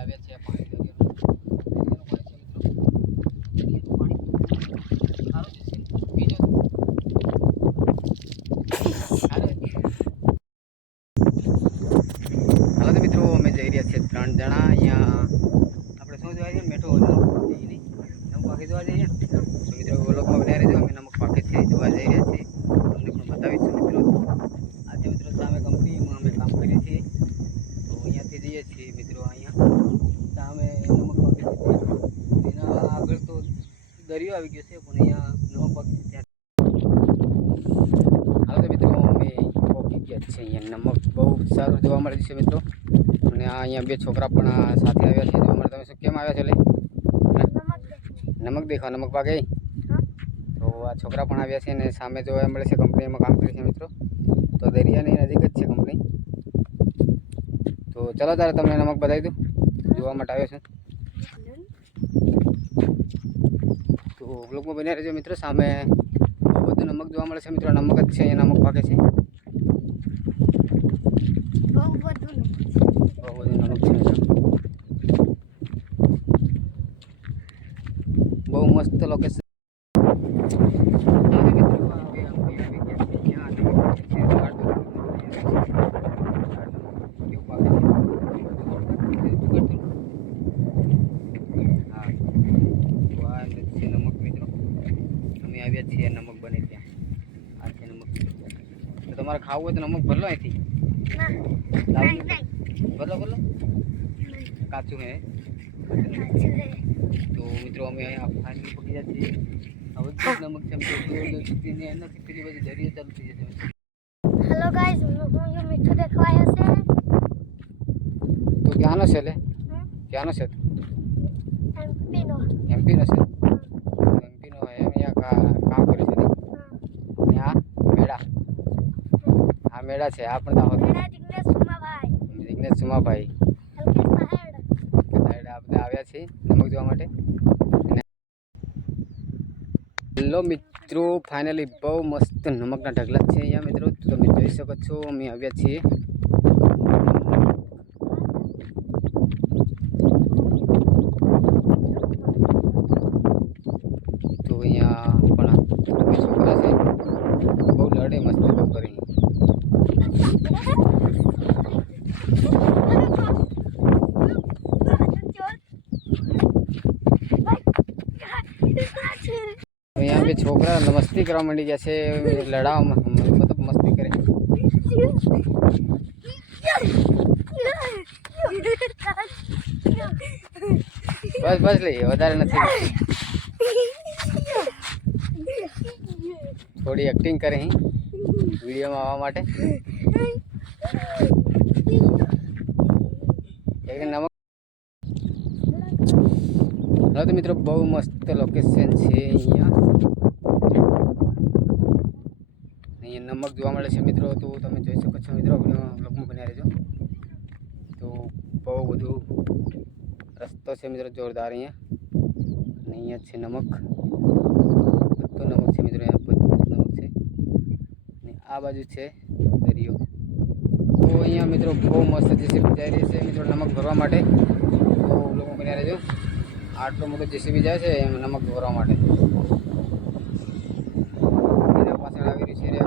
આવ્યા છે પાણી હાલો તો મિત્રો અમે જઈ રહ્યા છીએ 3 જણા અહીંયા આપણે શું જોવા જઈએ મેઠો નમક પાકી જોવા જઈએ તો મિત્રો વ્લોગમાં બનાવી રહેજો અમે નમક પાકી છે જોવા જઈ રહ્યા છીએ તમને પણ બતાવીશું મિત્રો આજે મિત્રો સામે કંપનીમાં અમે કામ કરીએ છીએ તો અહીંયાથી જઈએ છીએ મિત્રો અહીંયા સામે નમક પાકી છે એના આગળ તો દરિયો આવી ગયો છે પણ અહીંયા નમક પાકી છે હાલો તો મિત્રો અમે પહોંચી ગયા છે અહીંયા નમક બહુ સારું જોવા મળે છે મિત્રો અને અહીંયા બે છોકરા પણ સાથે આવ્યા છે જોવા મળે તમે શું કેમ આવ્યા છો લે નમક દેખવા નમક પાકે તો આ છોકરા પણ આવ્યા છે અને સામે જોવા મળે છે કંપનીમાં કામ કરે છે મિત્રો તો દરિયાની નજીક જ છે કંપની તો ચલો તારે તમને નમક બતાવી દઉં જોવા માટે આવ્યો છું તો બ્લોગમાં બન્યા રહેજો મિત્રો સામે બહુ બધું નમક જોવા મળે છે મિત્રો નમક જ છે અહીંયા નમક પાકે છે બહુ બધું નમક છે મિત્રો બહુ મસ્ત લોકેશન આવ્યા છીએ નમક બને ત્યાં આ છે નમક તો તમારે ખાવું હોય તો નમક ભરલો અહીંથી ભરલો ભરલો કાચું હે તો મિત્રો અમે અહીંયા ફાઇનલી પકી જાય છીએ હવે નમક છે એનાથી પેલી બધી દરિયો ચાલુ થઈ જશે હેલો ગાઈસ હું જો મીઠું દેખવાય હશે તો ક્યાંનો છે લે ક્યાંનો છે એમપી નો છે કામ કરે છે આ મેળા છે આ પણ દાહોદ જિગ્નેશ સુમાભાઈ આપણે આવ્યા છીએ નમક જોવા માટે હેલો મિત્રો ફાઇનલી બહુ મસ્ત નમકના ઢગલા છે અહીંયા મિત્રો તમે જોઈ શકો છો અમે આવ્યા છીએ તો અહીંયા પણ છોકરા છે બહુ લડે મસ્ત બહુ કરી यहाँ पे छोकरा मस्ती करा मंडी जैसे लड़ा मतलब मस्ती करे बस बस ले વધારે નથી થોડી એક્ટિંગ કરે અહીં વિડીયોમાં આવવા માટે નમક હા તો મિત્રો બહુ મસ્ત લોકેશન છે અહીંયા નમક જોવા મળે છે મિત્રો તો તમે જોઈ શકો છો મિત્રો બ્લોગમાં બન્યા રહેજો તો બહુ બધું રસ્તો છે મિત્રો જોરદાર અહીંયા અને અહીંયા છે નમક બધું નમક છે મિત્રો અહીંયા બધું નમક છે અને આ બાજુ છે દરિયો તો અહીંયા મિત્રો બહુ મસ્ત જેસીબી જઈ રહી છે મિત્રો નમક ભરવા માટે તો બ્લોગમાં બન્યા રહેજો આટલો મોટો જેસીબી જાય છે એમ નમક ભરવા માટે એના પાછળ આવી રહ્યું છે રે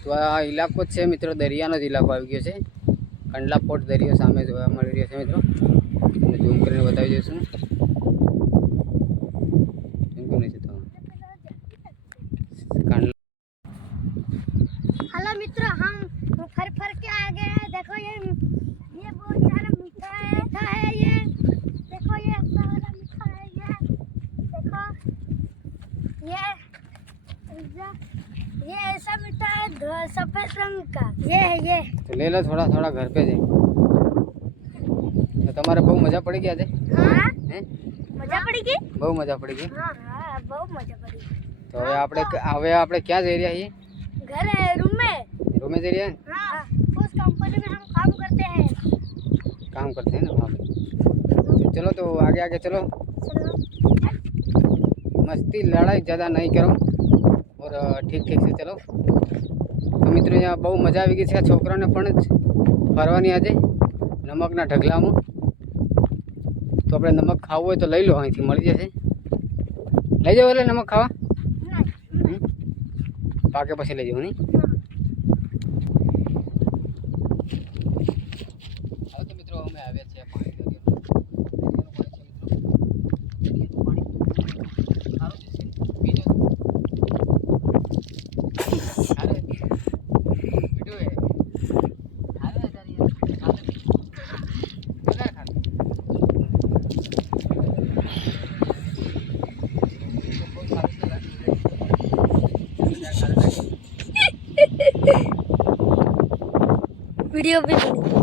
તો આ ઇલાકો છે મિત્રો દરિયાનો જ ઇલાકો આવી ગયો છે કંડલા પોર્ટ દરિયો સામે જોવા મળી રહ્યો છે મિત્રો તમને ઝૂમ કરીને બતાવી દઈશું हेलो मित्रों हम फर फर के आ गए हैं देखो ये बहुत सारा मीठा है ये देखो ये ऐसा वाला मीठा है ये देखो ये ऐसा मीठा है सफेद रंग का ये है ये तो ले लो थोड़ा थोड़ा घर पे जाए तो तुम्हारे बहुत मजा पड़ी गया हाँ मजा पड़ी गई बहुत मजा पड़ी गई हाँ हाँ बहुत मजा पड़ी तो હવે આપણે ક્યાં જઈ રહ્યા છીએ घर है रूम में जई રહ્યા हाँ उस कंपनी में हम काम करते हैं ना वहाँ पे तो चलो तो आगे आगे चलो मस्ती लड़ाई ज़्यादा नहीं करो और ठीक ठीक से चलो મિત્રો અહીંયા બહુ મજા આવી ગઈ છે આ છોકરાને પણ જ ફરવાની આજે નમકના ઢગલામાં. તો આપણે નમક ખાવું હોય તો લઈ લો, અહીંથી મળી જશે. લઈ જાઓ એટલે નમક ખાવા પાકે પછી લઈ જાઓ નહીં. હવે તો મિત્રો અમે આવ્યા છીએ પાણી वीडियो भी बनी।